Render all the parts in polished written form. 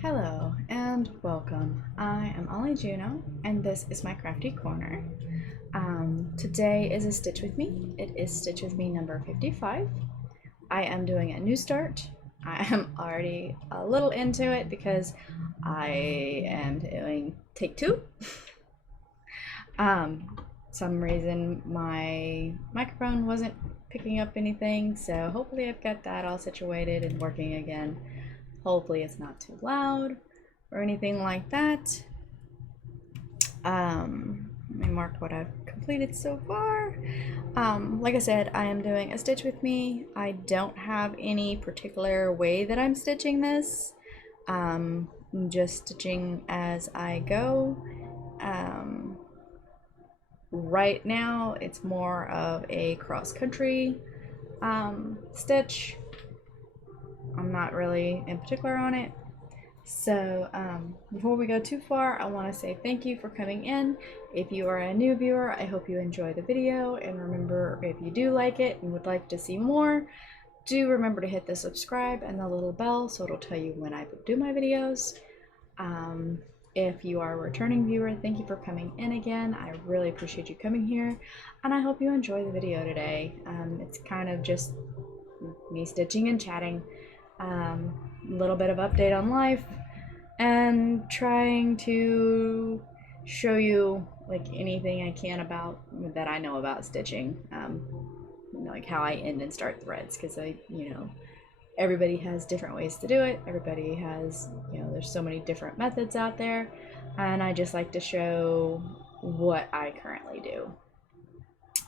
Hello and welcome. I am Ollie Juno and this is my crafty corner. Today is a Stitch With Me. It is Stitch With Me number 55. I am doing a new start. I am already a little into it because I am doing take two. Some reason my microphone wasn't picking up anything, so hopefully I've got that all situated and working again. Hopefully it's not too loud or anything like that. Let me mark what I've completed so far. Like I said, I am doing a Stitch With Me. I don't have any particular way that I'm stitching this. I'm just stitching as I go. Right now it's more of a cross-country stitch. I'm not really in particular on it. So before we go too far, I want to say thank you for coming in. If you are a new viewer, I hope you enjoy the video, and remember, if you do like it and would like to see more, do remember to hit the subscribe and the little bell so it'll tell you when I do my videos. If you are a returning viewer, thank you for coming in again. I really appreciate you coming here, and I hope you enjoy the video today. It's kind of just me stitching and chatting. A little bit of update on life and trying to show you like anything I can about that I know about stitching, like how I end and start threads, because everybody has different ways to do it. Everybody has, there's so many different methods out there, and I just like to show what I currently do.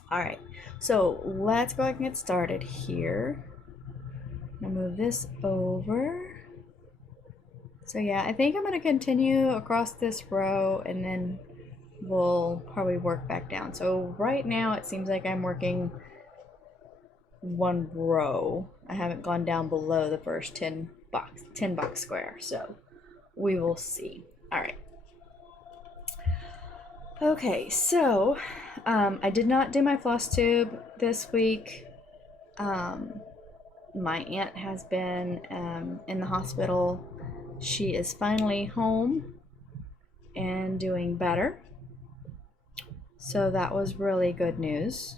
All right, so let's go ahead and get started here. I'll move this over. So yeah, I think I'm going to continue across this row and then we'll probably work back down. So right now it seems like I'm working one row. I haven't gone down below the first 10 box square, so we will see. All right. Okay, so I did not do my floss tube this week. My aunt has been in the hospital. She is finally home and doing better. So that was really good news.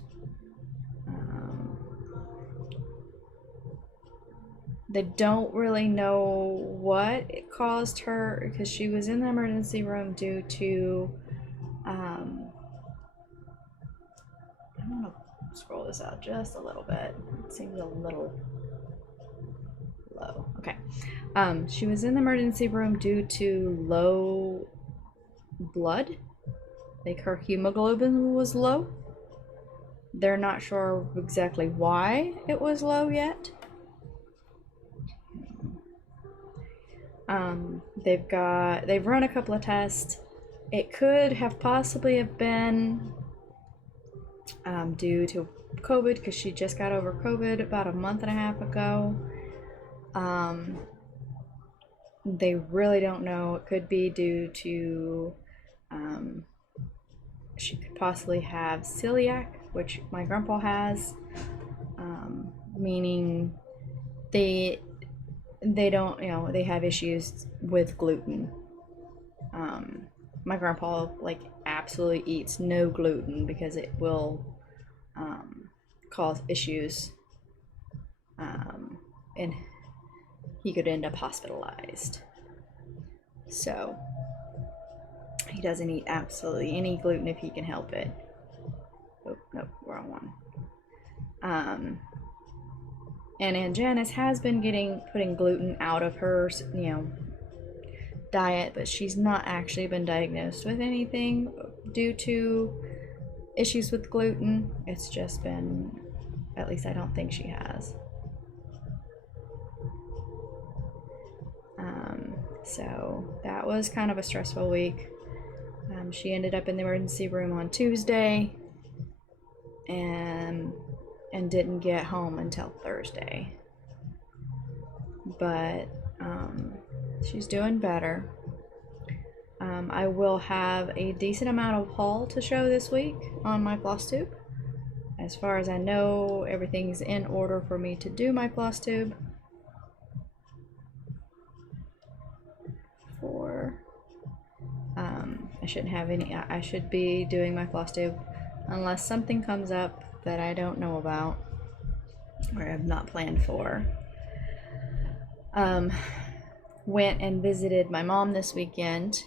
They don't really know what it caused her, because she was in the emergency room due to I'm gonna scroll this out just a little bit. It seems a little low. Okay. She was in the emergency room due to low blood. Like her hemoglobin was low. They're not sure exactly why it was low yet. They've run a couple of tests. It could have possibly have been due to COVID, because she just got over COVID about a month and a half ago. They really don't know. It could be due to she could possibly have celiac, which my grandpa has, meaning they don't, they have issues with gluten. My grandpa absolutely eats no gluten because it will cause issues, and he could end up hospitalized. So he doesn't eat absolutely any gluten if he can help it. Oh, nope, wrong one. And Aunt Janice has been putting gluten out of her, diet, but she's not actually been diagnosed with anything due to issues with gluten. It's just been, at least I don't think she has. So that was kind of a stressful week. She ended up in the emergency room on Tuesday and didn't get home until Thursday. But she's doing better. I will have a decent amount of haul to show this week on my floss tube. As far as I know, everything's in order for me to do my floss tube. I shouldn't have any. I should be doing my floss tube unless something comes up that I don't know about or have not planned for. Went and visited my mom this weekend,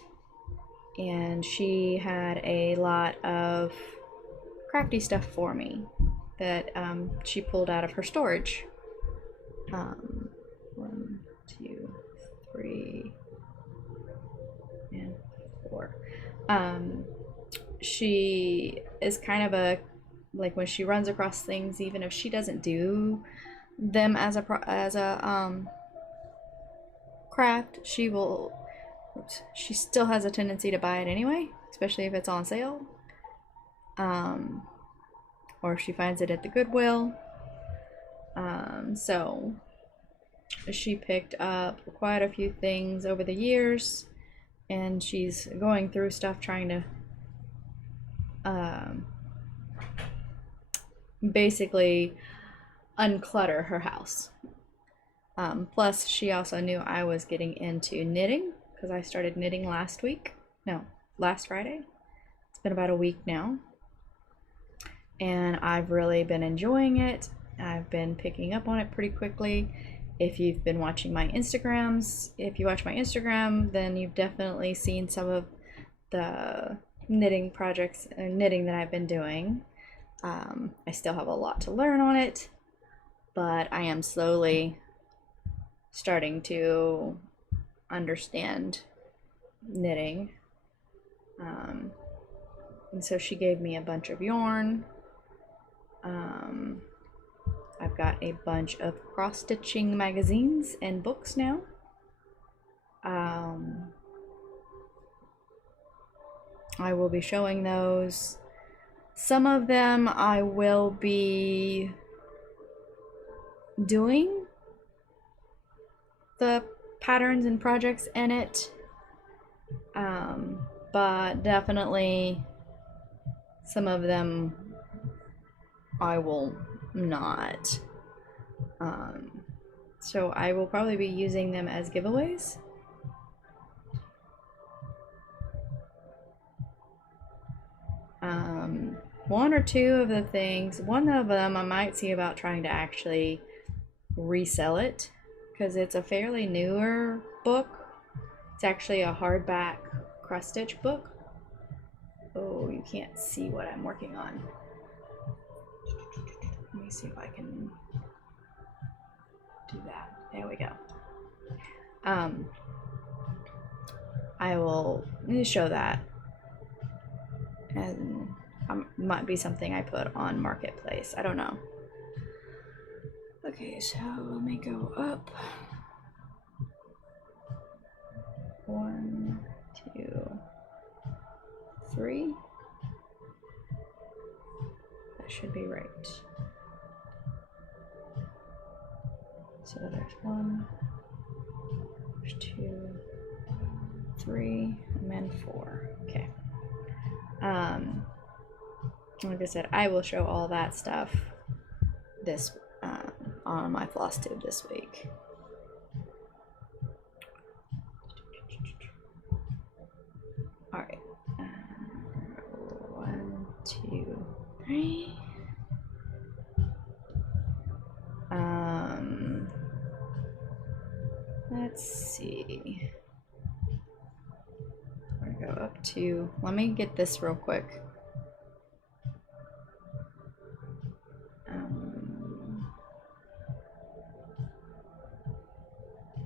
and she had a lot of crafty stuff for me that she pulled out of her storage. 1, 2, 3, and 4. She is kind of a, like, when she runs across things, even if she doesn't do them as a craft, she still has a tendency to buy it anyway, especially if it's on sale, or if she finds it at the Goodwill. So she picked up quite a few things over the years, and she's going through stuff trying to basically unclutter her house. Plus, she also knew I was getting into knitting because I started knitting last Friday. It's been about a week now, and I've really been enjoying it. I've been picking up on it pretty quickly. If you've been watching my Instagrams, if you watch my Instagram, then you've definitely seen some of the knitting projects and knitting that I've been doing. I still have a lot to learn on it, but I am slowly starting to understand knitting. And so she gave me a bunch of yarn. I've got a bunch of cross-stitching magazines and books now. I will be showing those. Some of them I will be doing the patterns and projects in it, but definitely some of them I will not. So I will probably be using them as giveaways. One or two of the things, one of them I might see about trying to actually resell it, because it's a fairly newer book. It's actually a hardback cross stitch book. Oh, you can't see what I'm working on. Let me see if I can do that. There we go. I will show that, and might be something I put on Marketplace. I don't know. Okay, so let me go up. 1, 2, 3. That should be right. So there's 1, there's 2, 3, and then 4. Okay. Like I said, I will show all that stuff this on my floss tube this week. All right. 1, 2, 3. Let's see. We're gonna go up to. Let me get this real quick.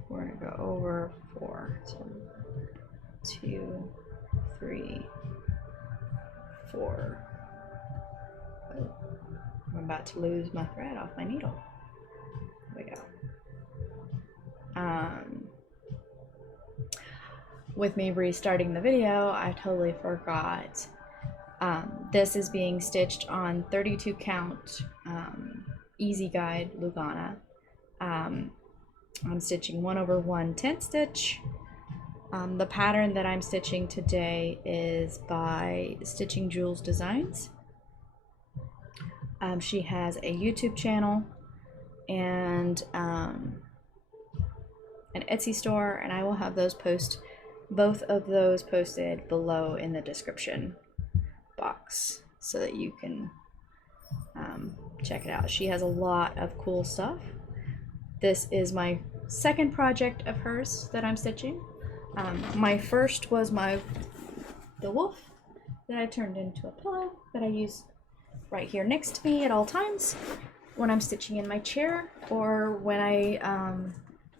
We're gonna go over 4. So 2, 3, 4. Oh, I'm about to lose my thread off my needle. There we go. With me restarting the video, I totally forgot. This is being stitched on 32 count Easy Guide Lugana. I'm stitching 1/1 tent stitch. The pattern that I'm stitching today is by Stitching Jules Designs. She has a YouTube channel and an Etsy store, and I will have those posts both of those posted below in the description box so that you can check it out. She has a lot of cool stuff. This is my second project of hers that I'm stitching. My first was the wolf that I turned into a pillow that I use right here next to me at all times when I'm stitching in my chair, or when I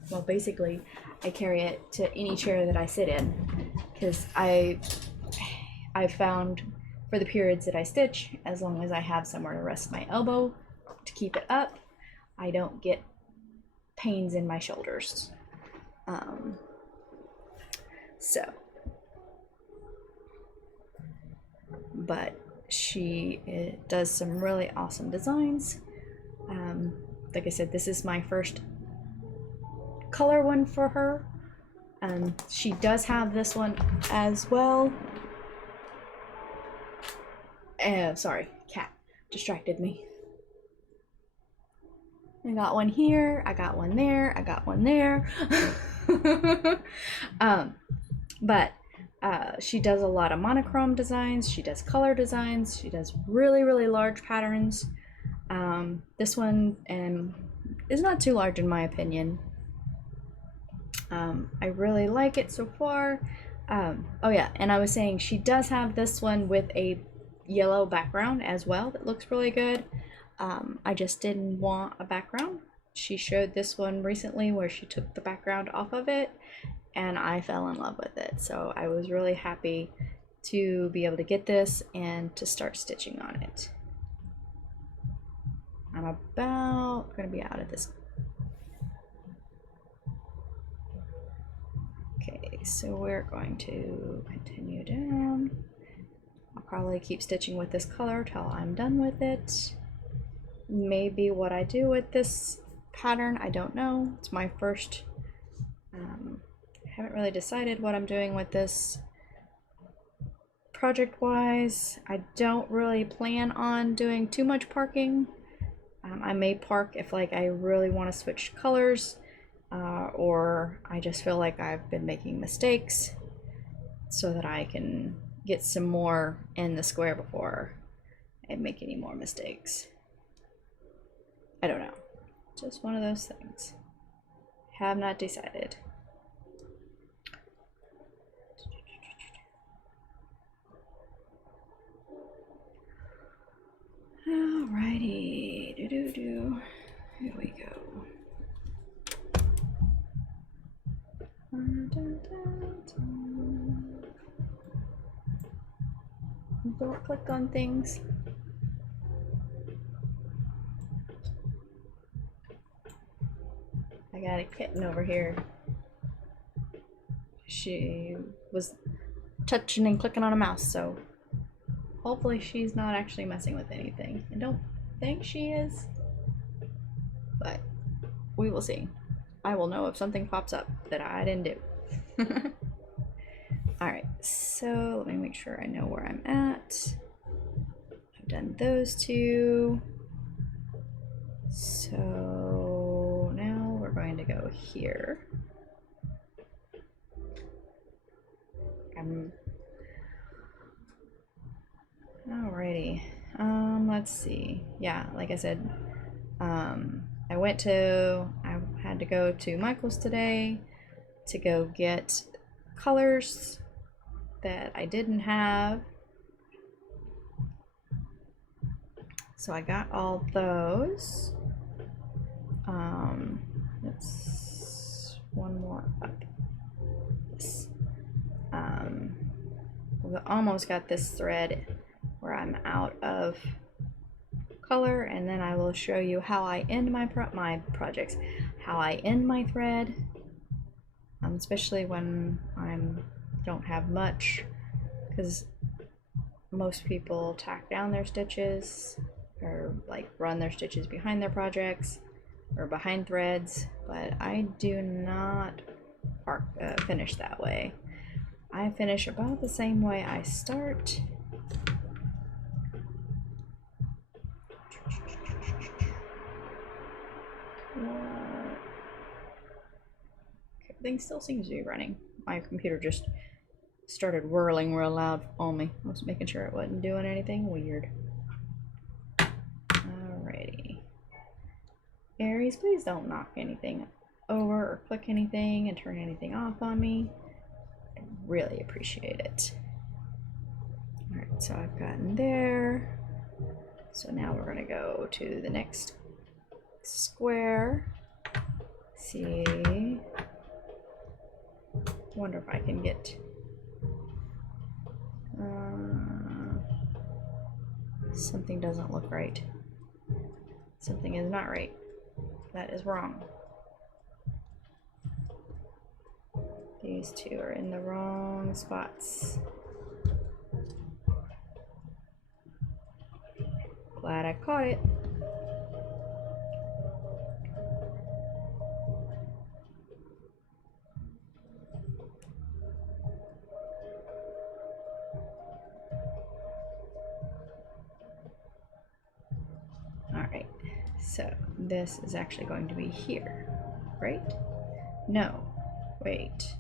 well, basically I carry it to any chair that I sit in, because I found for the periods that I stitch, as long as I have somewhere to rest my elbow to keep it up, I don't get pains in my shoulders. But she does some really awesome designs. Like I said, this is my first color one for her. She does have this one as well. Sorry, cat distracted me. I got one here, I got one there, I got one there. But she does a lot of monochrome designs, she does color designs, she does really, really large patterns. This one is not too large in my opinion. I really like it so far. Oh yeah, and I was saying she does have this one with a yellow background as well that looks really good. I just didn't want a background. She showed this one recently where she took the background off of it, and I fell in love with it. So I was really happy to be able to get this and to start stitching on it. I'm about going to be out of this. Okay, so we're going to continue down. I'll probably keep stitching with this color till I'm done with it. Maybe what I do with this pattern, I don't know. It's my first. I haven't really decided what I'm doing with this project wise. I don't really plan on doing too much parking. I may park if like I really want to switch colors, or I just feel like I've been making mistakes, so that I can get some more in the square before I make any more mistakes. I don't know. Just one of those things. Have not decided. Alrighty. Here we go. Don't click on things. I got a kitten over here. She was touching and clicking on a mouse, so hopefully she's not actually messing with anything. I don't think she is, but we will see. I will know if something pops up that I didn't do. Alright, so let me make sure I know where I'm at. I've done those two. So now we're going to go here. Alrighty. Let's see. Yeah, like I said, I had to go to Michael's today to go get colors that I didn't have. So I got all those. Let's one more up. This. We almost got this thread where I'm out of color, and then I will show you how I end my projects, how I end my thread, especially when I don't have much, because most people tack down their stitches or like run their stitches behind their projects or behind threads, but I do not finish that way. I finish about the same way I start. Everything still seems to be running. my computer just started whirling real loud on me. I was making sure it wasn't doing anything weird. Alrighty. Aries, please don't knock anything over or click anything and turn anything off on me. I really appreciate it. Alright, so I've gotten there. So now we're gonna go to the next square. See. Wonder if I can get something doesn't look right. Something is not right. That is wrong. These two are in the wrong spots. Glad I caught it. Alright, so this is actually going to be here, right? No, wait.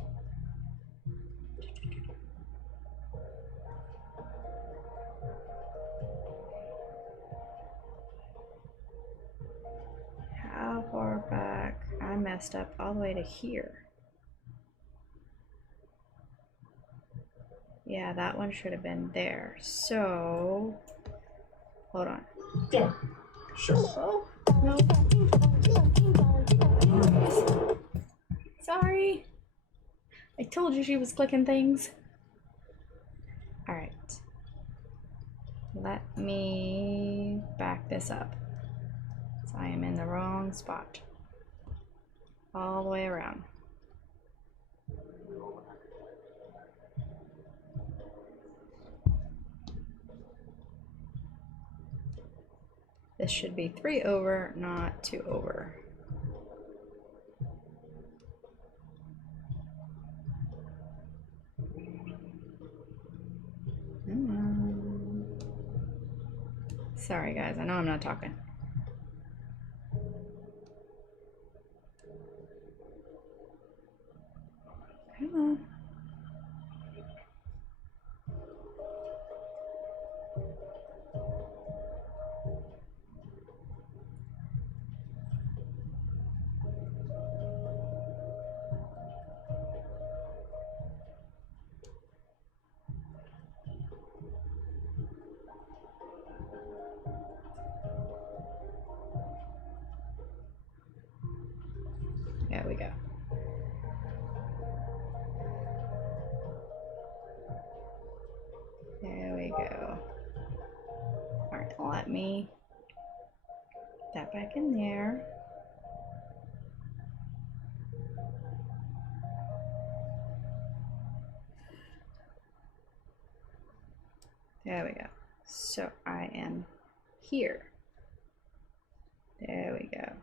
How far back? I messed up all the way to here. Yeah, that one should have been there. So, hold on. Yeah, sure. Oh, no. Sorry. I told you she was clicking things. Alright. Let me back this up. So I am in the wrong spot. All the way around. This should be 3 over, not 2 over. Sorry guys, I know I'm not talking. Come on. There we go. There we go. Alright, let me put that back in there. There we go. So I am here. There we go.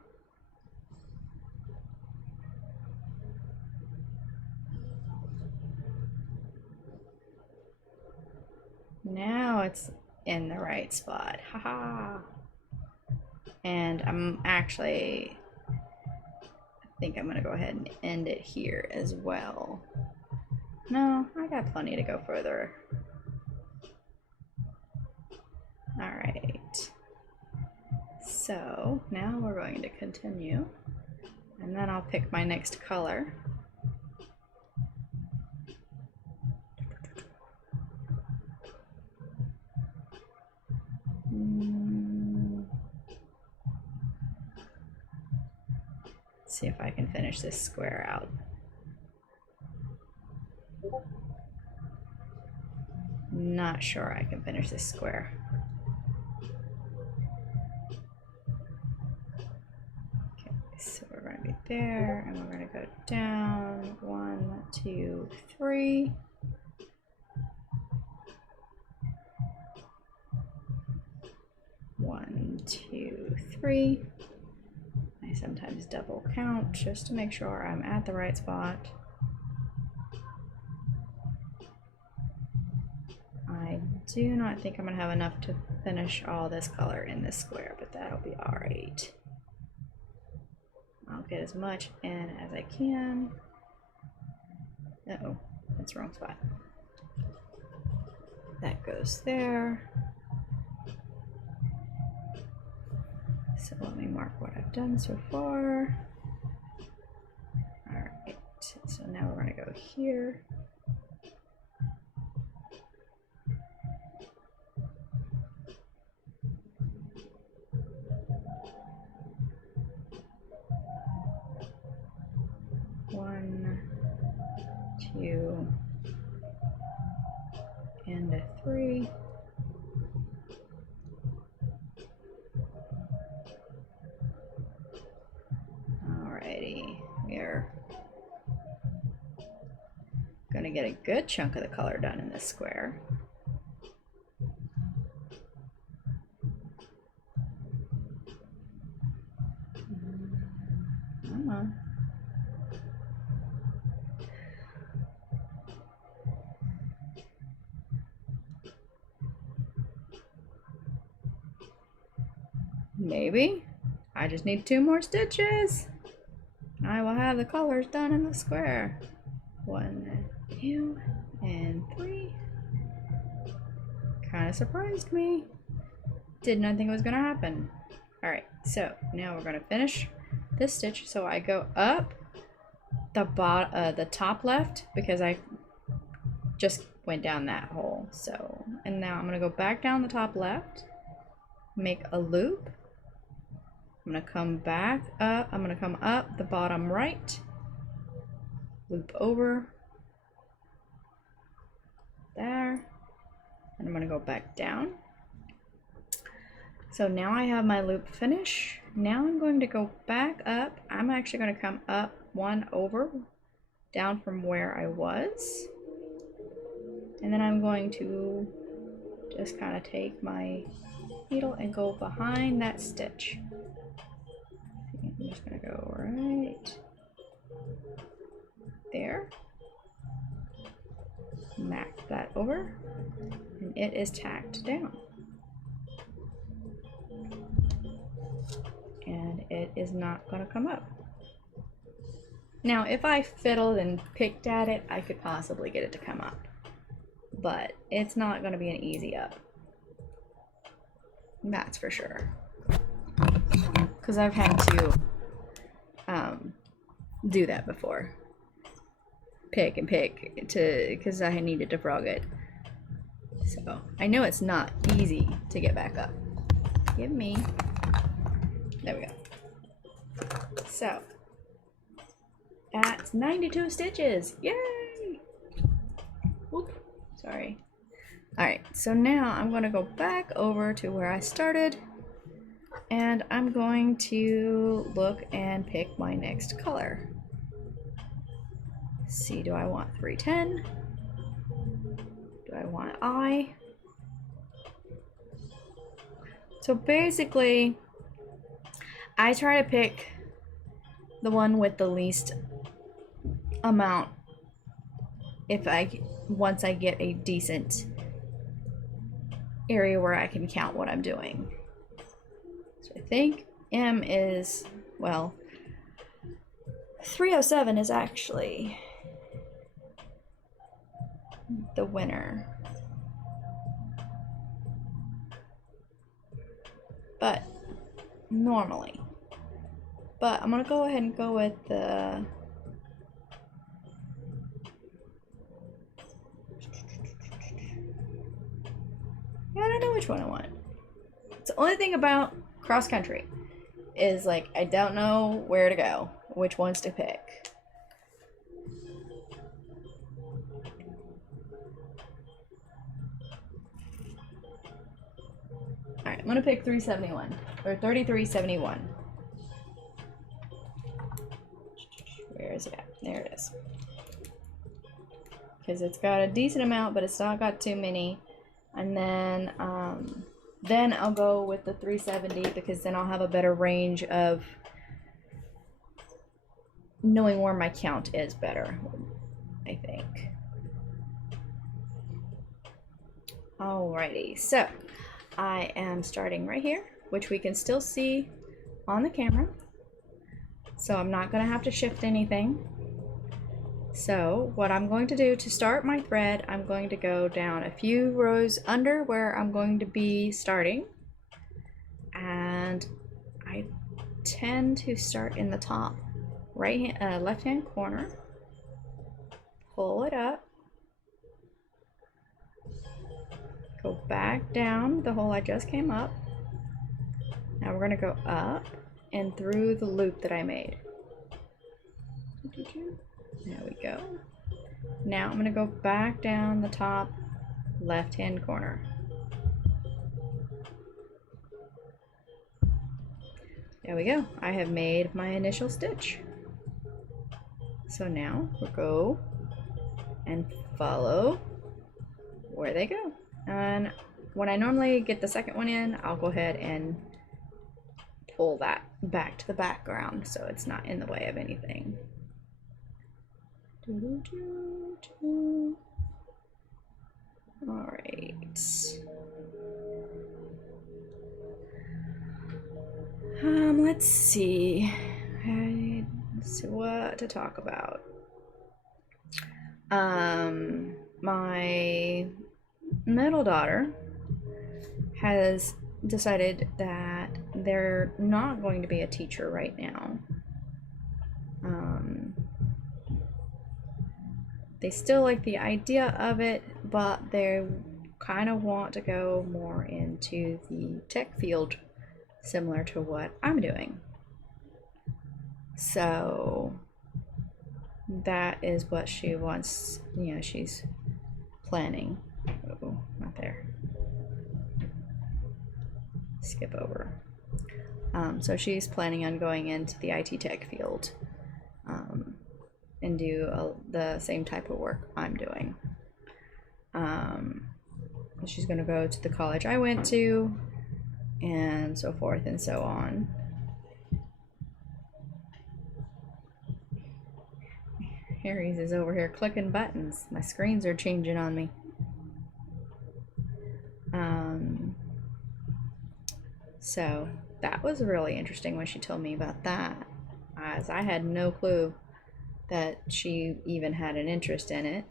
Now it's in the right spot. Haha. And I think I'm gonna go ahead and end it here as well. No, I got plenty to go further. Alright. So now we're going to continue. And then I'll pick my next color. See if I can finish this square out. Not sure I can finish this square. Okay, so we're going to be there, and we're going to go down 1, 2, 3. One, two, three. I sometimes double count just to make sure I'm at the right spot. I do not think I'm gonna have enough to finish all this color in this square, but that'll be all right. I'll get as much in as I can. Uh-oh, that's the wrong spot. That goes there. So let me mark what I've done so far. All right, so now we're gonna go here. One, two, and a three. Alrighty, we're gonna get a good chunk of the color done in this square. Come on. Maybe. I just need 2 more stitches. I will have the colors done in the square. 1, 2, and 3. Kind of surprised me. Did not think it was gonna happen. All right, so now we're gonna finish this stitch. So I go up the top left because I just went down that hole. So, and now I'm gonna go back down the top left, make a loop. I'm gonna come back up. I'm gonna come up the bottom right, loop over there, and I'm gonna go back down. So now I have my loop finish. Now I'm going to go back up. I'm actually going to come up 1 over, down from where I was. And then I'm going to just kind of take my needle and go behind that stitch. I'm just going to go right there. Mac that over, and it is tacked down. And it is not going to come up. Now, if I fiddled and picked at it, I could possibly get it to come up. But it's not going to be an easy up. That's for sure. Because I've had to do that before. Pick and pick because I needed to frog it. So I know it's not easy to get back up. Give me. There we go. So that's 92 stitches. Yay! Whoop. Sorry. Alright, so now I'm going to go back over to where I started, and I'm going to look and pick my next color. Let's see, do I want 310? Do I want I? So basically, I try to pick the one with the least amount once I get a decent area where I can count what I'm doing. So I think M is, well, 307 is actually the winner. But normally. But I'm gonna go ahead and go with the I don't know which one I want. It's the only thing about cross country is like I don't know where to go, which ones to pick. Alright, I'm gonna pick 371 or 3371. Where is it at? There it is. Because it's got a decent amount, but it's not got too many. And then I'll go with the 370 because then I'll have a better range of knowing where my count is better, I think. Alrighty, so I am starting right here, which we can still see on the camera. So I'm not gonna have to shift anything. So what I'm going to do to start my thread, I'm going to go down a few rows under where I'm going to be starting, and I tend to start in the top left hand corner, pull it up, go back down the hole I just came up. Now we're going to go up and through the loop that I made. There we go. Now I'm going to go back down the top left hand corner. There we go. I have made my initial stitch. So now we'll go and follow where they go. And when I normally get the second one in, I'll go ahead and pull that back to the background so it's not in the way of anything. All right. Let's see. Let's see what to talk about. My middle daughter has decided that they're not going to be a teacher right now. They still like the idea of it, but they kind of want to go more into the tech field, similar to what I'm doing. So that is what she wants, you know, she's planning. Oh, not there. Skip over. So she's planning on going into the IT tech field and do the same type of work I'm doing. She's going to go to the college I went to, and so forth and so on. Harry's is over here clicking buttons. My screens are changing on me. So that was really interesting when she told me about that, as I had no clue that she even had an interest in it.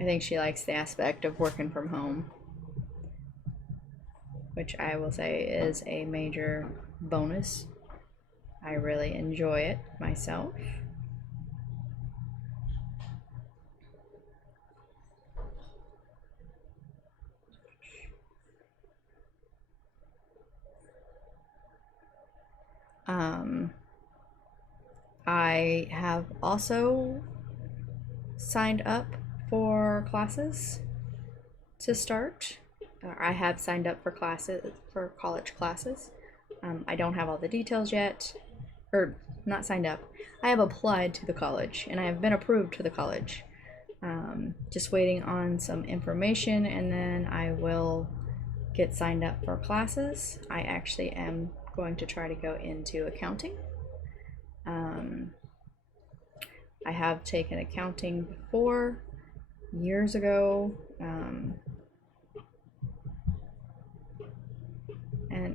I think she likes the aspect of working from home, which I will say is a major bonus. I really enjoy it myself. I have also signed up for classes to start. I have signed up for classes, for college classes. I don't have all the details yet, or not signed up. I have applied to the college and I have been approved to the college. Just waiting on some information, and then I will get signed up for classes. I actually am going to try to go into accounting. I have taken accounting before, years ago, and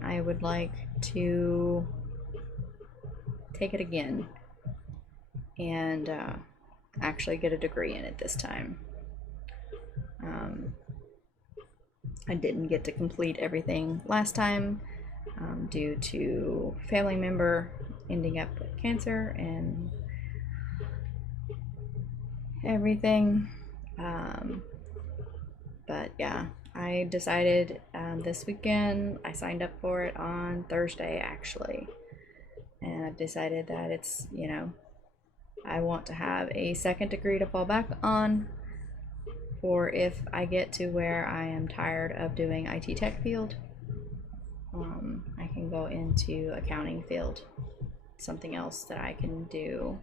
I would like to take it again and actually get a degree in it this time. I didn't get to complete everything last time due to family member ending up with cancer and everything. But yeah, I decided this weekend, I signed up for it on Thursday actually, and I've decided that it's, you know, I want to have a second degree to fall back on for if I get to where I am tired of doing IT tech field. I can go into accounting field, something else that I can do.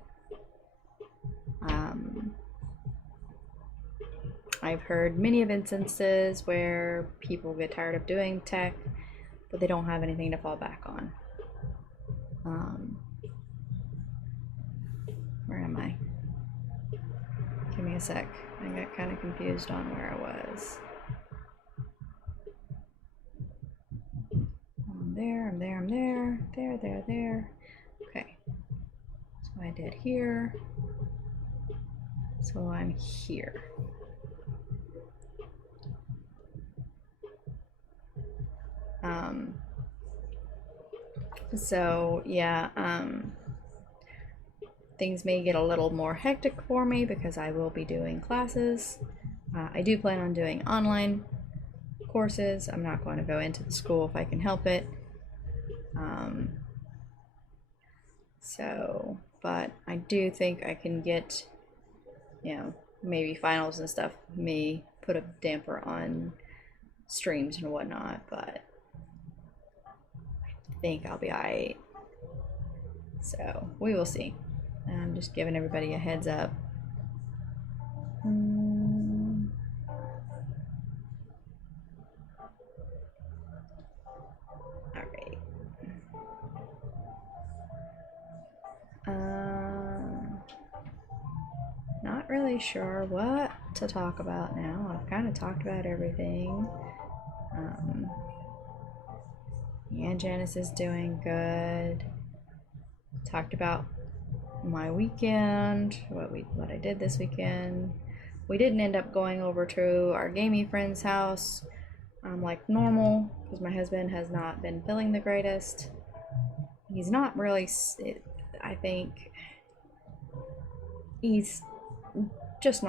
I've heard many of instances where people get tired of doing tech, but they don't have anything to fall back on. Where am I? Give me a sec. I got kind of confused on where I was. I'm there, I'm there, I'm there. There. Okay. So I did here. So I'm here. So yeah, things may get a little more hectic for me because I will be doing classes. I do plan on doing online courses. I'm not going to go into the school if I can help it. But I do think I can get, maybe finals and stuff may put a damper on streams and whatnot, but I think I'll be alright. So we will see. I'm just giving everybody a heads up. Alright. Not really sure what to talk about now. I've kind of talked about everything. Yeah, Janice is doing good. Talked about my weekend, what I did this weekend. We didn't end up going over to our gamey friend's house like normal because my husband has not been feeling the greatest. He's not really, I think he's just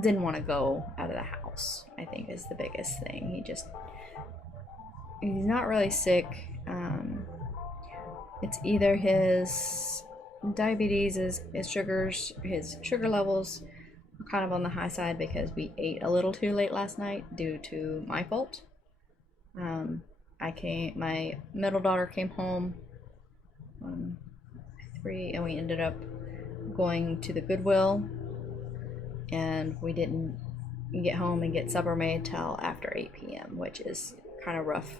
didn't want to go out of the house, I think is the biggest thing. He's not really sick. It's either his diabetes, his sugar levels are kind of on the high side because we ate a little too late last night due to my fault. My middle daughter came home 3, and we ended up going to the Goodwill, and we didn't get home and get supper made till after 8 p.m., which is kind of rough.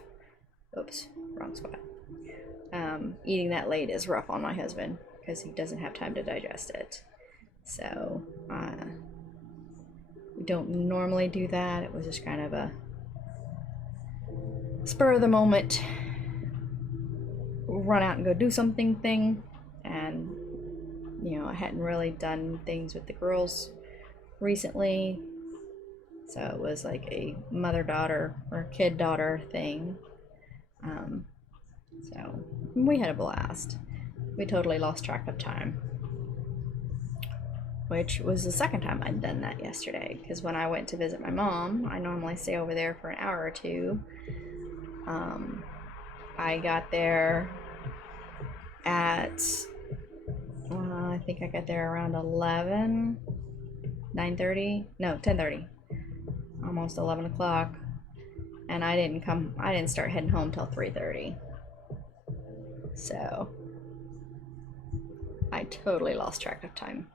Oops, wrong spot. Eating that late is rough on my husband because he doesn't have time to digest it. So we don't normally do that. It was just kind of a spur of the moment, run out and go do something thing. And I hadn't really done things with the girls recently, so it was like a mother-daughter or kid-daughter thing. So we had a blast. We totally lost track of time, which was the second time I'd done that yesterday, because when I went to visit my mom, I normally stay over there for an hour or two. I got there at I think I got there around 11, 9:30, no, 10:30, almost 11 o'clock, and I didn't start heading home till 3:30. So I totally lost track of time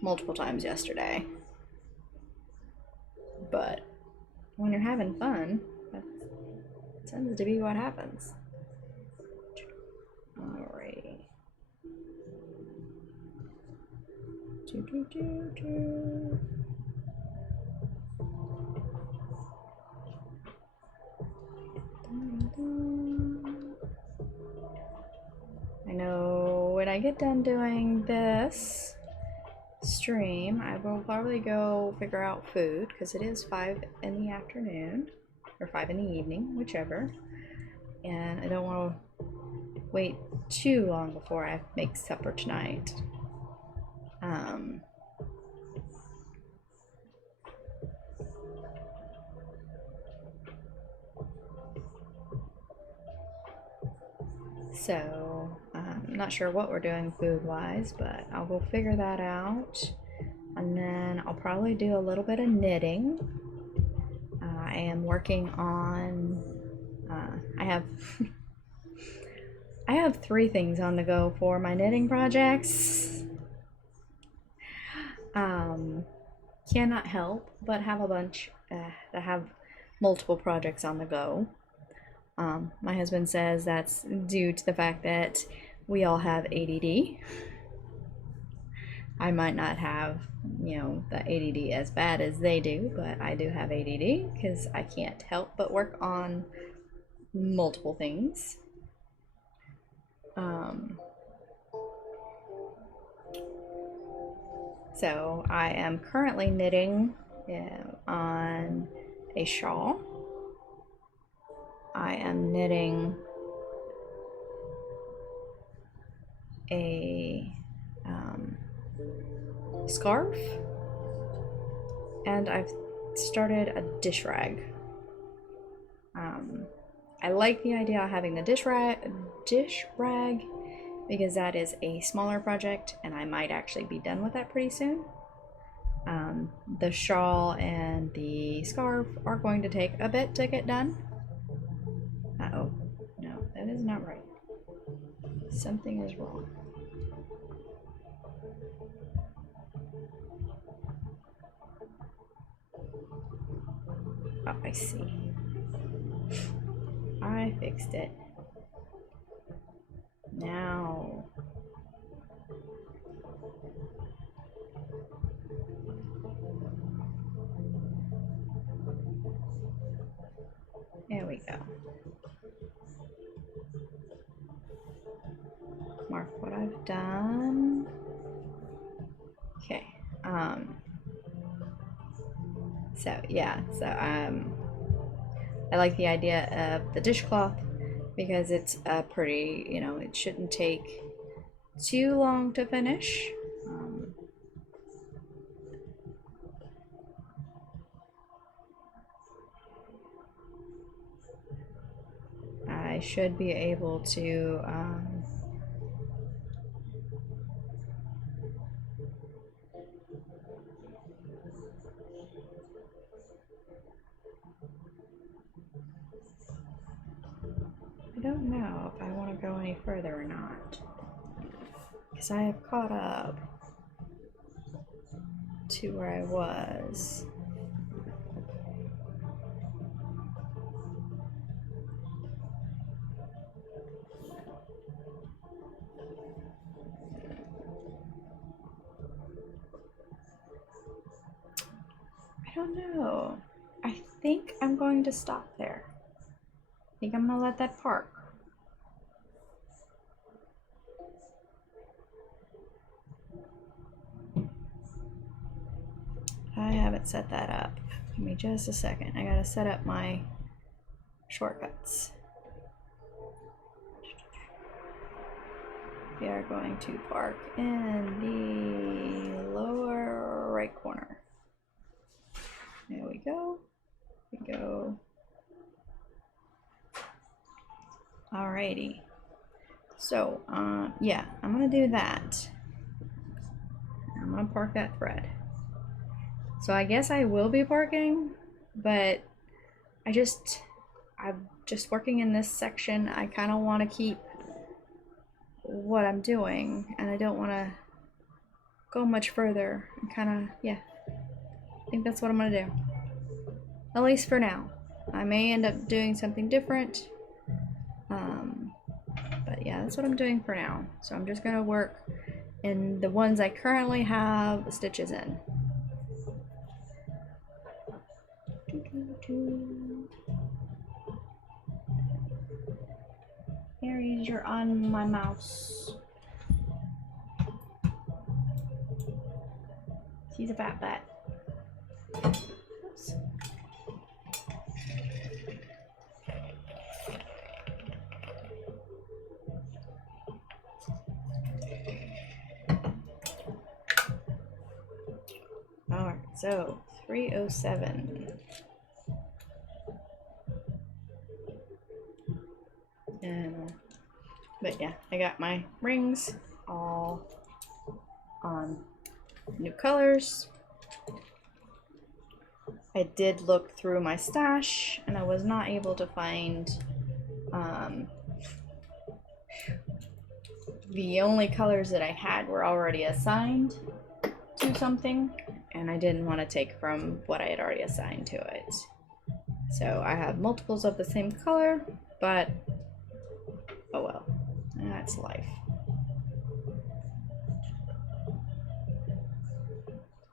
multiple times yesterday. But when you're having fun, that tends to be what happens. Alrighty. I know when I get done doing this stream, I will probably go figure out food because it is 5 in the afternoon or 5 in the evening, whichever. And I don't want to wait too long before I make supper tonight. So I'm not sure what we're doing food-wise, but I'll go figure that out. And then I'll probably do a little bit of knitting. I am working on, I have I have 3 things on the go for my knitting projects. Cannot help but have a bunch that have multiple projects on the go. My husband says that's due to the fact that we all have ADD. I might not have, the ADD as bad as they do, but I do have ADD because I can't help but work on multiple things. So I am currently knitting on a shawl. I am knitting a scarf, and I've started a dish rag. I like the idea of having the dish rag because that is a smaller project and I might actually be done with that pretty soon. The shawl and the scarf are going to take a bit to get done. Uh-oh, no, that is not right. Something is wrong. Oh, I see. I fixed it. Now. There we go. Mark what I've done. Okay. I like the idea of the dishcloth because it's a pretty, it shouldn't take too long to finish. I should be able to I don't know if I want to go any further or not, because I have caught up to where I was. I don't know. I think I'm going to stop there. I think I'm gonna let that park. I haven't set that up. Give me just a second. I gotta set up my shortcuts. We are going to park in the lower right corner. There we go. We go. Alrighty. So, yeah, I'm gonna do that. I'm gonna park that thread. So I guess I will be parking, but I'm just working in this section. I kind of want to keep what I'm doing, and I don't want to go much further. And kind of, yeah, I think that's what I'm gonna do. At least for now. I may end up doing something different. But yeah, that's what I'm doing for now. So I'm just gonna work in the ones I currently have stitches in. Aries, you're on my mouse. She's a fat bat. Oops. Alright, so 307. But yeah, I got my rings all on new colors. I did look through my stash and I was not able to find the only colors that I had were already assigned to something, and I didn't want to take from what I had already assigned to it. So I have multiples of the same color, but oh well, that's life.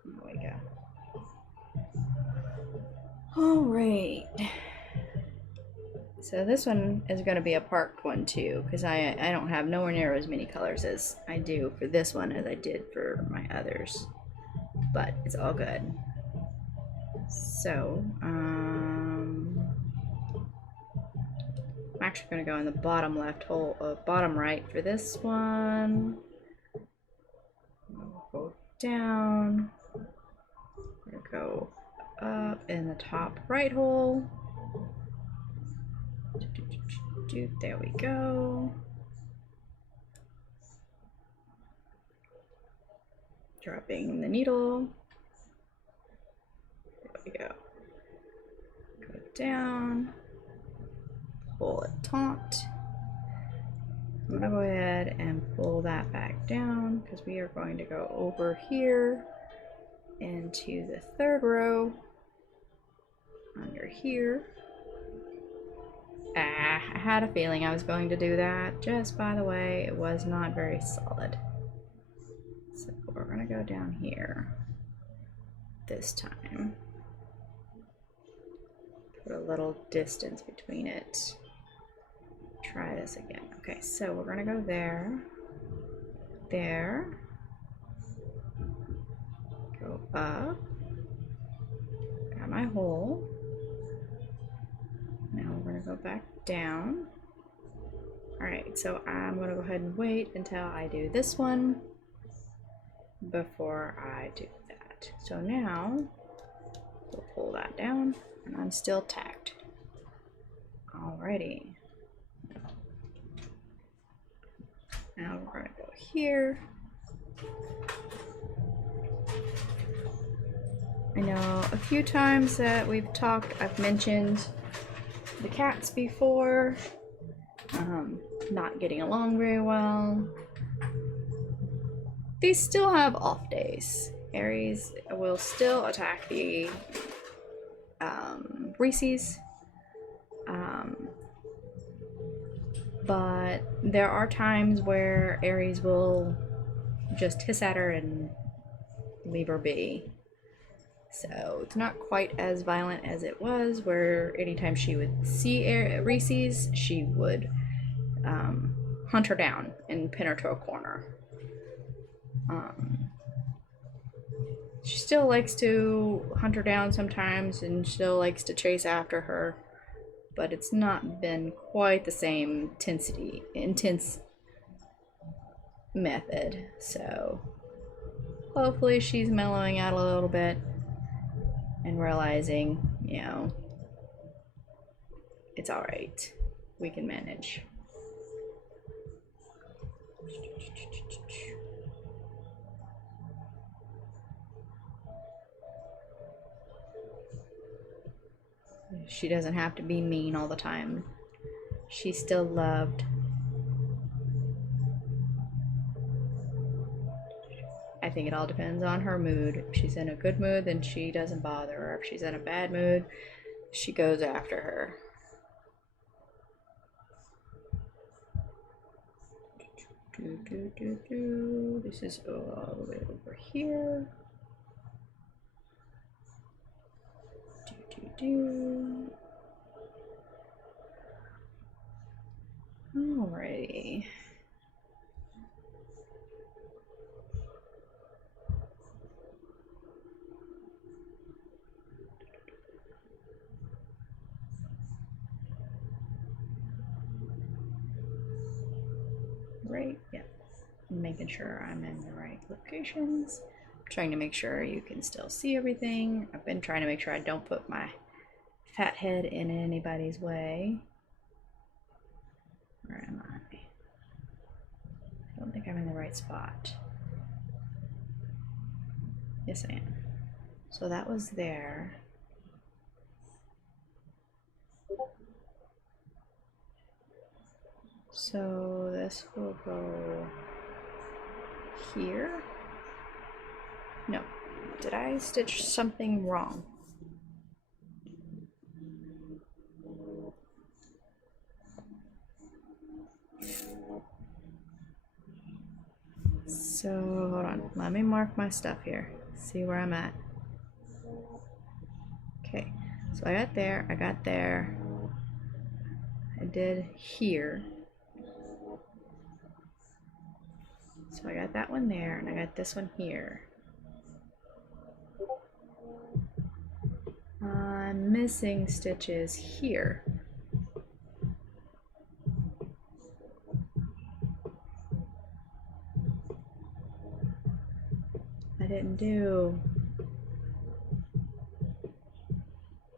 There we go. All right. So this one is going to be a parked one too, because I don't have nowhere near as many colors as I do for this one as I did for my others. But it's all good. So, I'm actually going to go in the bottom left hole, bottom right for this one. We'll go down. We're going to go up in the top right hole. There we go. Dropping the needle. There we go. Go down. Pull it taut. I'm gonna go ahead and pull that back down because we are going to go over here into the third row under here. I had a feeling I was going to do that. Just by the way, it was not very solid. So we're gonna go down here this time. Put a little distance between it. Try this again. Okay, so we're gonna go there, there, go up, got my hole. Now we're gonna go back down. All right, so I'm gonna go ahead and wait until I do this one before I do that. So now we'll pull that down and I'm still tacked. Alrighty. Now we're gonna go here. I know a few times that we've talked, I've mentioned the cats before, not getting along very well. They still have off days. Aries will still attack the Reese's, but there are times where Aries will just hiss at her and leave her be. So it's not quite as violent as it was, where anytime she would see Reese's, she would hunt her down and pin her to a corner. She still likes to hunt her down sometimes and still likes to chase after her, but it's not been quite the same intense method. So hopefully she's mellowing out a little bit and realizing, you know, it's all right. We can manage. She doesn't have to be mean all the time. She's still loved. I think it all depends on her mood. If she's in a good mood, then she doesn't bother her. If she's in a bad mood, she goes after her. This is all the way over here. Alrighty. Right, yeah. Making sure I'm in the right locations. Trying to make sure you can still see everything. I've been trying to make sure I don't put my fat head in anybody's way. Where am I? I don't think I'm in the right spot. Yes, I am. So that was there. So this will go here. No. Did I stitch something wrong? So hold on, let me mark my stuff here, see where I'm at. Okay, so I got there, I did here. So I got that one there, and I got this one here. I'm missing stitches here. I didn't do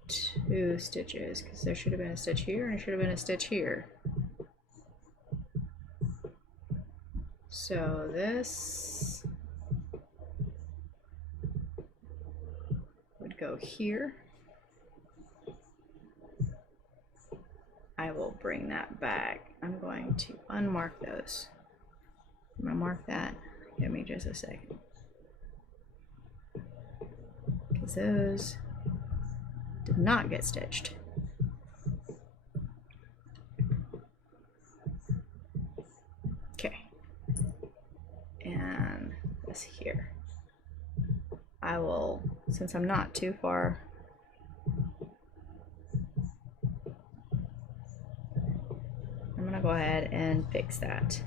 2 stitches because there should have been a stitch here and there should have been a stitch here. So this would go here. I will bring that back. I'm going to unmark those. I'm going to mark that. Give me just a second. Because those did not get stitched. Okay. And this here. I will, since I'm not too far, I'm gonna go ahead and fix that.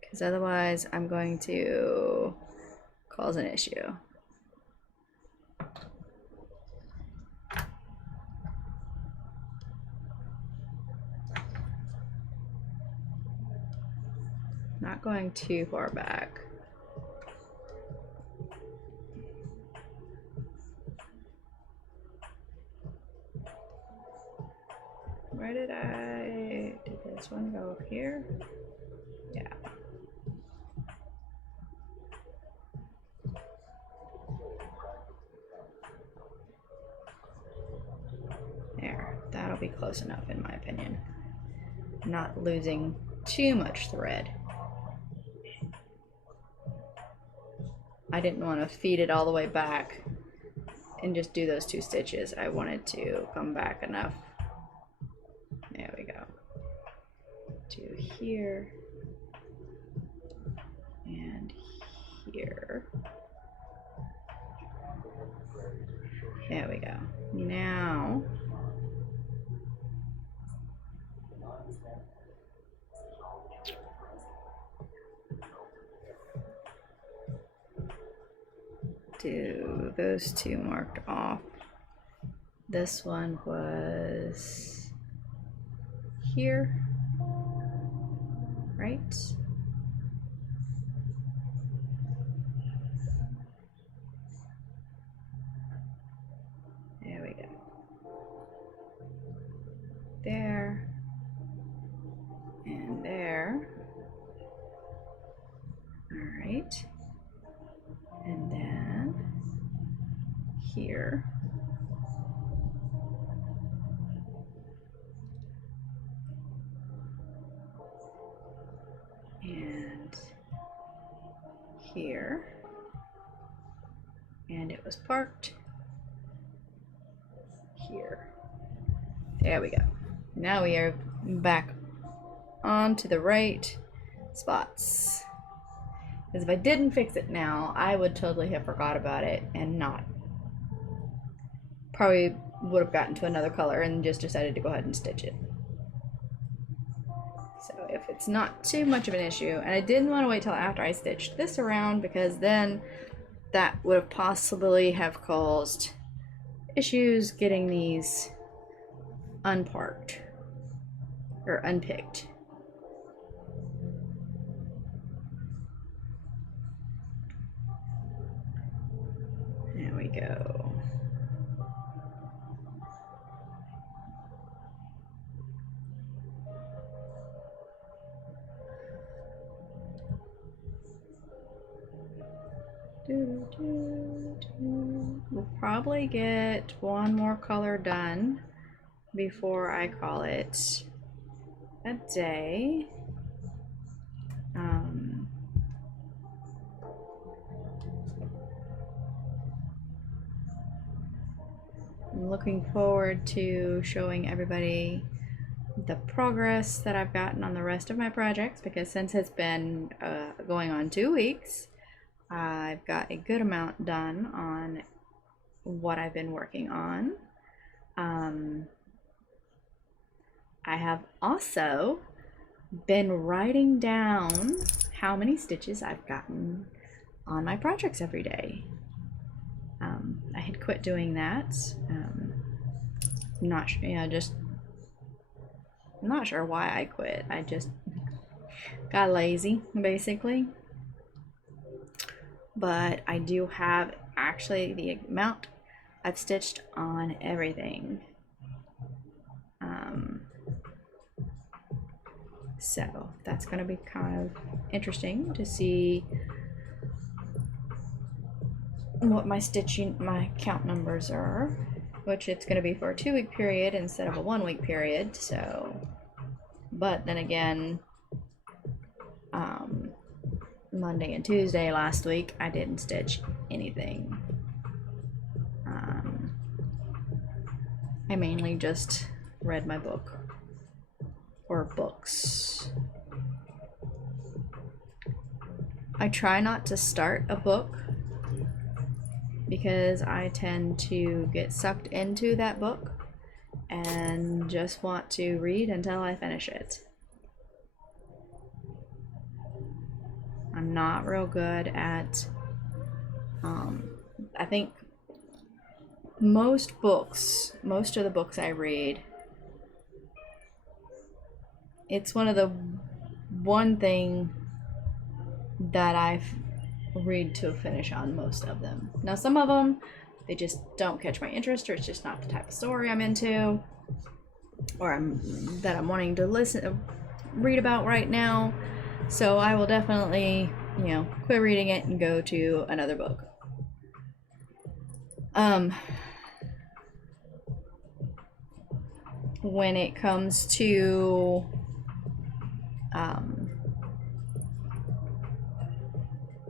Because otherwise I'm going to cause an issue. Not going too far back. Where did this one go here? Yeah. There, that'll be close enough in my opinion. Not losing too much thread. I didn't want to feed it all the way back and just do those 2 stitches. I wanted to come back enough. There we go. To here and here. There we go. Now do those 2 marked off. This one was here, right? There we go. There and there. All right. And then here. And here. And it was parked here. There we go. Now we are back onto the right spots. Because if I didn't fix it now, I would totally have forgot about it and not. Probably would have gotten to another color and just decided to go ahead and stitch it. So if it's not too much of an issue, and I didn't want to wait till after I stitched this around because then that would have possibly have caused issues getting these unparked or unpicked. There we go. We'll probably get one more color done before I call it a day. I'm looking forward to showing everybody the progress that I've gotten on the rest of my projects, because since it's been going on 2 weeks, I've got a good amount done on what I've been working on. I have also been writing down how many stitches I've gotten on my projects every day. I had quit doing that. Not sure, I'm not sure why I quit. I just got lazy, basically. But I do have actually the amount I've stitched on everything. So that's going to be kind of interesting to see what my count numbers are, which it's going to be for a 2-week period instead of a 1-week period. So, but then again, Monday and Tuesday last week I didn't stitch anything. I mainly just read my book or books. I try not to start a book because I tend to get sucked into that book and just want to read until I finish it. I'm not real good at, I think most of the books I read, it's one thing that I read to finish on most of them. Now some of them, they just don't catch my interest, or it's just not the type of story I'm into, or that I'm wanting to read about right now. So I will definitely, quit reading it and go to another book. When it comes to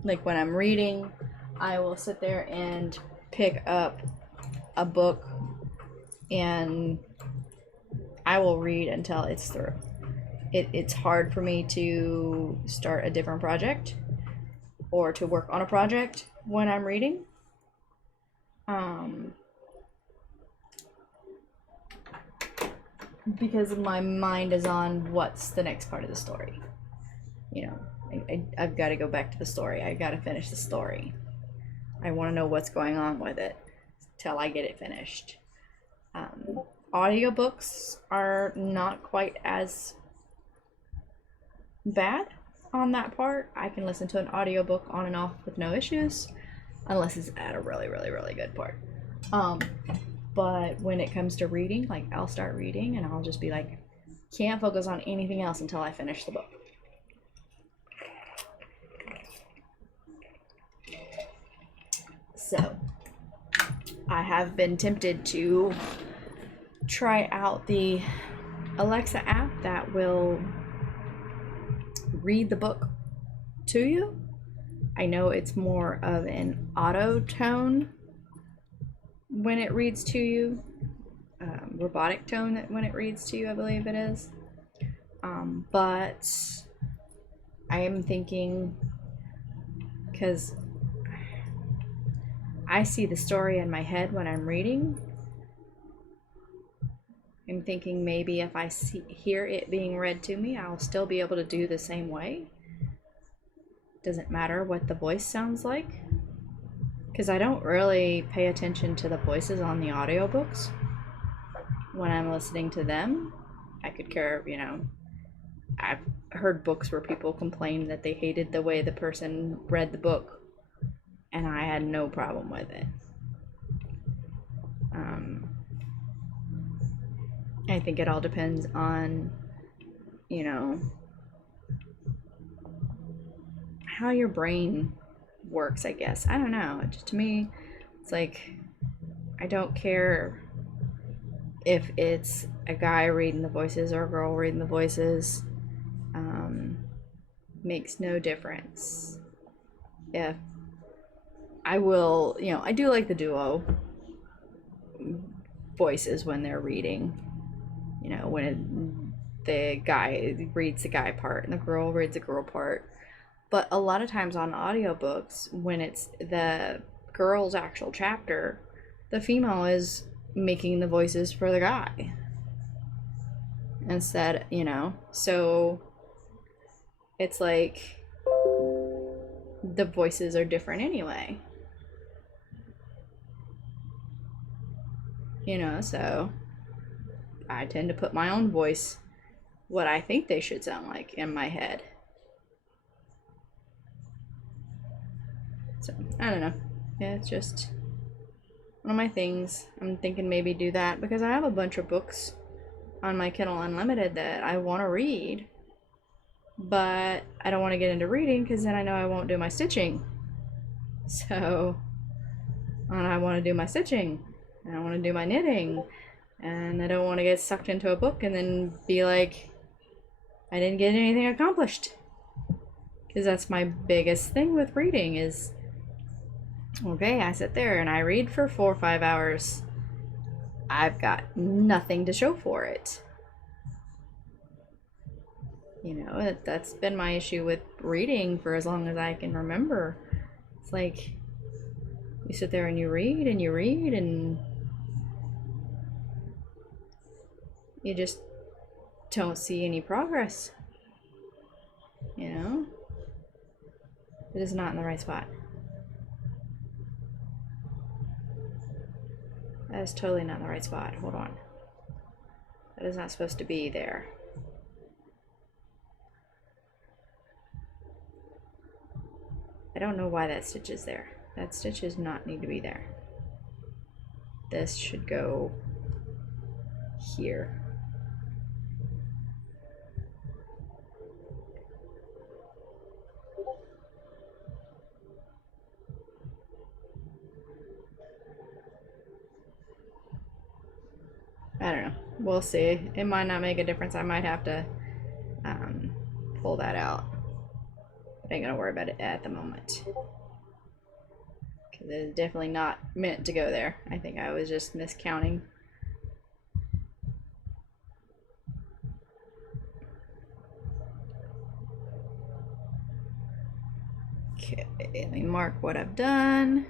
like when I'm reading, I will sit there and pick up a book and I will read until it's through. It's hard for me to start a different project or to work on a project when I'm reading. Because my mind is on what's the next part of the story. I've got to go back to the story. I got to finish the story. I want to know what's going on with it till I get it finished. Audiobooks are not quite as bad on that part. I can listen to an audiobook on and off with no issues, unless it's at a really, really, really good part. But when it comes to reading, like I'll start reading and I'll just be like, can't focus on anything else until I finish the book. So I have been tempted to try out the Alexa app that will read the book to you. I know it's more of an auto tone when it reads to you, robotic tone when it reads to you, I believe it is. But I am thinking, because I see the story in my head when I'm reading, I'm thinking maybe if I hear it being read to me, I'll still be able to do the same way. Doesn't matter what the voice sounds like, because I don't really pay attention to the voices on the audiobooks when I'm listening to them. I could care, I've heard books where people complain that they hated the way the person read the book, and I had no problem with it. I think it all depends on, how your brain works, I guess. I don't know. To me, it's like, I don't care if it's a guy reading the voices or a girl reading the voices. Makes no difference. If I will, I do like the duo voices when they're reading. When the guy reads the guy part and the girl reads the girl part. But a lot of times on audiobooks, when it's the girl's actual chapter, the female is making the voices for the guy instead, you know? So it's like the voices are different anyway. You know, so I tend to put my own voice, what I think they should sound like, in my head. So, I don't know. Yeah, it's just one of my things. I'm thinking maybe do that because I have a bunch of books on my Kindle Unlimited that I want to read, but I don't want to get into reading because then I know I won't do my stitching. So, and I want to do my stitching, and I want to do my knitting, and I don't want to get sucked into a book and then be like, I didn't get anything accomplished. Because that's my biggest thing with reading is, okay, I sit there and I read for 4 or 5 hours. I've got nothing to show for it. You know, that's been my issue with reading for as long as I can remember. It's like you sit there and you read and you read and you just don't see any progress. You know? It is not in the right spot. That is totally not in the right spot. Hold on. That is not supposed to be there. I don't know why that stitch is there. That stitch does not need to be there. This should go here. I don't know. We'll see. It might not make a difference. I might have to pull that out. But I ain't gonna worry about it at the moment. Because it is definitely not meant to go there. I think I was just miscounting. Okay, let me mark what I've done.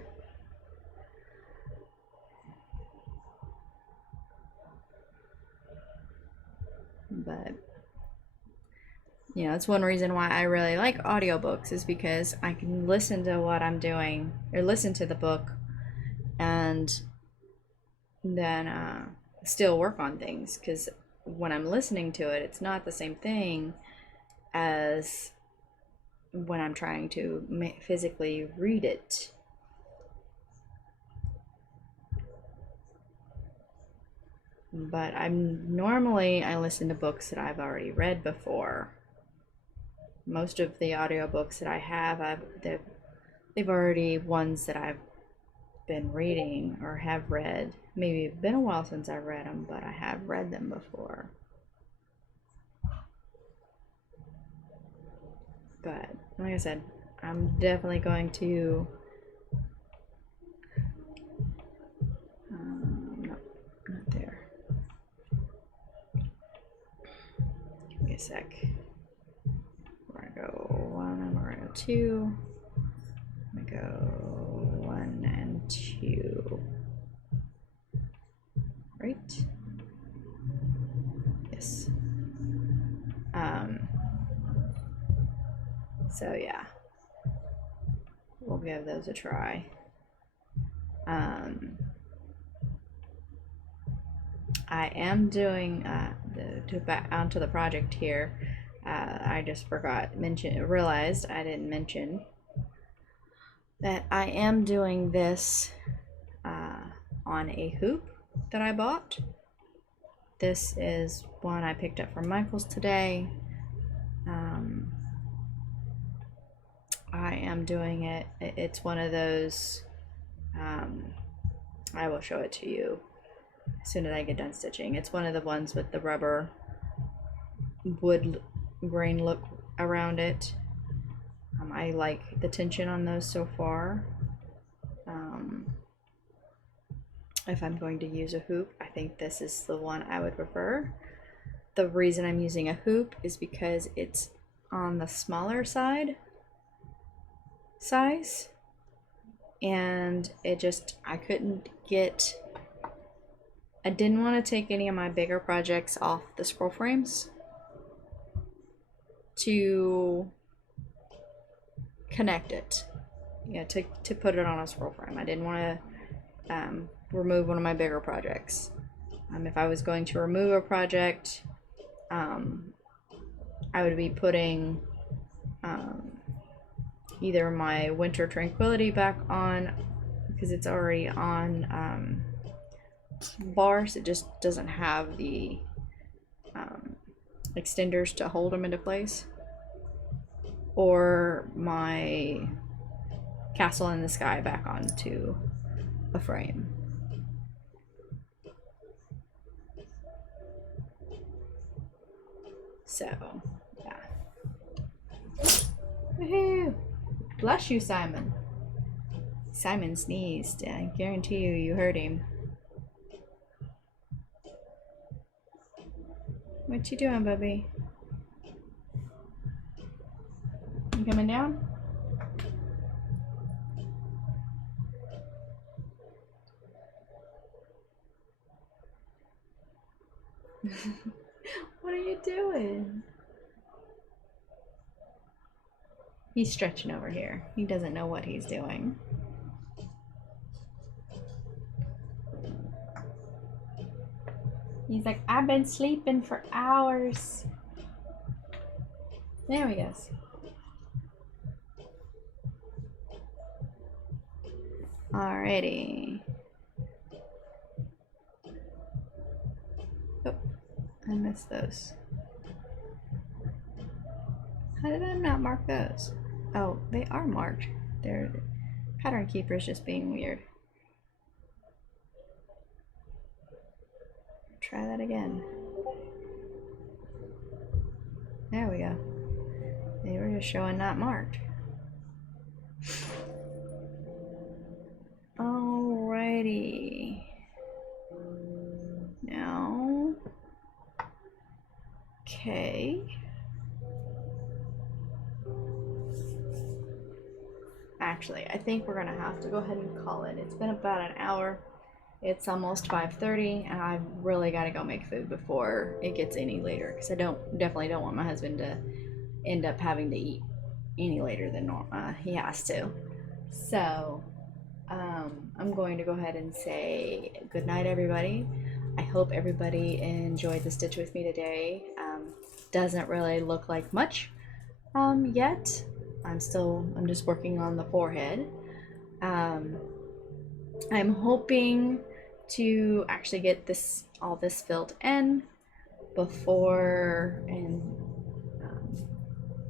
But you know, it's one reason why I really like audiobooks is because I can listen to what I'm doing or listen to the book and then still work on things, because when I'm listening to it, it's not the same thing as when I'm trying to physically read it. But I listen to books that I've already read before. Most of the audiobooks that I have, they've already ones that I've been reading or have read. Maybe it's been a while since I've read them, but I have read them before. But like I said, I'm definitely going to no, not there. Give me a sec. We're gonna go 1 and we're gonna go 2. I'm gonna go 1 and 2. Right? Yes. So yeah, we'll give those a try. I am doing back onto the project here. I just realized I didn't mention that I am doing this on a hoop that I bought. This is one I picked up from Michael's today. I am doing it. It's one of those. I will show it to you as soon as I get done stitching. It's one of the ones with the rubber wood grain look around it. I like the tension on those so far. If I'm going to use a hoop, I think this is the one I would prefer. The reason I'm using a hoop is because it's on the smaller size. and I couldn't get, I didn't want to take any of my bigger projects off the scroll frames to connect it, to put it on a scroll frame. I didn't want to remove one of my bigger projects. If I was going to remove a project, I would be putting either my Winter Tranquility back on, because it's already on bars. It just doesn't have the extenders to hold them into place, or my Castle in the Sky back onto a frame. So, yeah. Woohoo! Bless you, Simon. Simon sneezed. I guarantee you heard him. What you doing, Bubby? You coming down? What are you doing? He's stretching over here. He doesn't know what he's doing. He's like, I've been sleeping for hours. There he goes. Alrighty. Oh, I missed those. How did I not mark those? Oh, they are marked. They're pattern keeper's just being weird. Try that again. There we go. They were just showing not marked. Alrighty. Now. Okay. Actually, I think we're gonna have to go ahead and call it. It's been about an hour. It's almost 5:30, and I really gotta go make food before it gets any later, because I definitely don't want my husband to end up having to eat any later than he has to. So I'm going to go ahead and say good night, everybody. I hope everybody enjoyed the Stitch with me today. Doesn't really look like much yet. I'm just working on the forehead. I'm hoping to actually get all this filled in before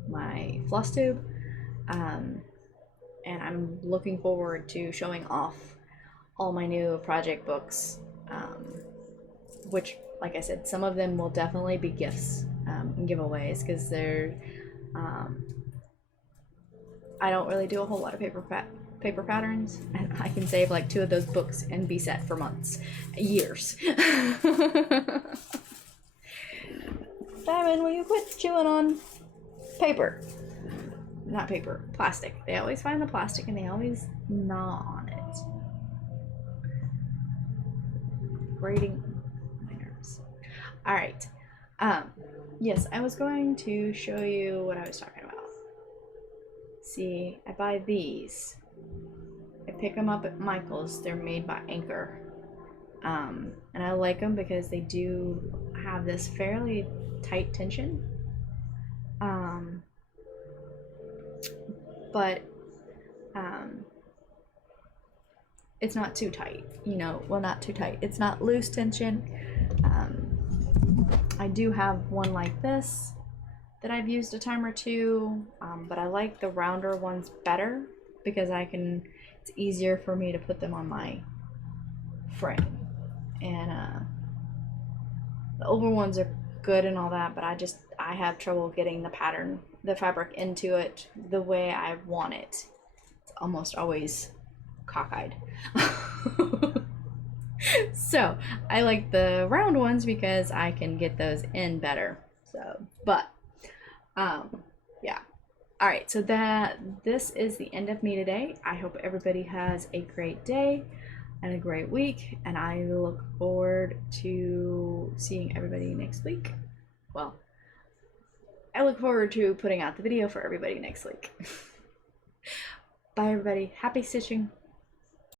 my floss tube, and I'm looking forward to showing off all my new project books, which, like I said, some of them will definitely be gifts and giveaways, because they're I don't really do a whole lot of paper patterns, and I can save like 2 of those books and be set for months, years. Simon, will you quit chewing on paper? Not paper, plastic. They always find the plastic and they always gnaw on it. Grating my nerves. All right. Yes, I was going to show you what I was talking about. See, I buy these. I pick them up at Michael's. They're made by Anchor. And I like them because they do have this fairly tight tension. But it's not too tight, well, not too tight. It's not loose tension. I do have one like this that I've used a time or two, but I like the rounder ones better because it's easier for me to put them on my frame. And the oval ones are good and all that, but I have trouble getting the fabric into it the way I want it. It's almost always cockeyed. So I like the round ones because I can get those in better. So, but yeah. All right, so this is the end of me today. I hope everybody has a great day and a great week, and I look forward to seeing everybody next week. Well, I look forward to putting out the video for everybody next week. Bye, everybody. Happy stitching.